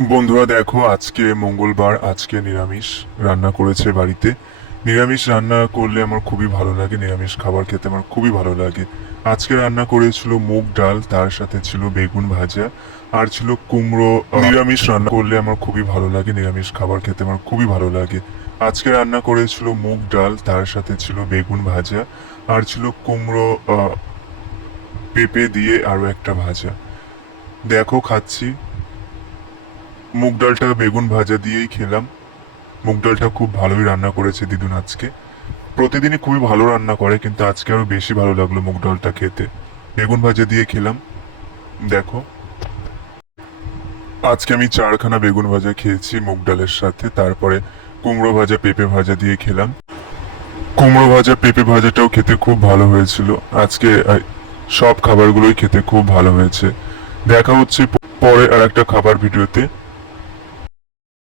বন্ধুরা দেখো, আজকে মঙ্গলবার, আজকে নিরামিষ রান্না করেছে বাড়িতে। নিরামিষ রান্না করলে আমার খুবই ভালো লাগে, নিরামিষ খাবার খেতে আমার খুবই ভালো লাগে। আজকে রান্না করেছিল মুগ ডাল, তার সাথে ছিল বেগুন ভাজা, আর ছিল কুমড়ো। নিরামিষ রান্না করলে আমার খুবই ভালো লাগে, নিরামিষ খাবার খেতে আমার খুবই ভালো লাগে। আজকে রান্না করেছিল মুগ ডাল, তার সাথে ছিল বেগুন ভাজা, আর ছিল কুমড়ো পেঁপে দিয়ে আরো একটা ভাজা। দেখো খাচ্ছি, মুগ ডালটা বেগুন ভাজা দিয়েই খেলাম। মুগ ডালটা খুব ভালোই রান্না করেছে দিদুন আজকে। প্রতিদিনই খুবই ভালো রান্না করে, কিন্তু আজকে আরো বেশি ভালো লাগলো মুগ ডালটা খেতে। বেগুন ভাজা দিয়ে খেলাম। দেখো, আজকে আমি 4খানা বেগুন ভাজা খেয়েছি মুগ ডালের সাথে, তারপরে কুমড়ো ভাজা পেঁপে ভাজা দিয়ে খেলাম। কুমড়ো ভাজা পেঁপে ভাজাটাও খেতে খুব ভালো হয়েছিল আজকে। সব খাবারগুলোই খেতে খুব ভালো হয়েছে। দেখা হচ্ছে পরে আর একটা খাবার ভিডিওতে।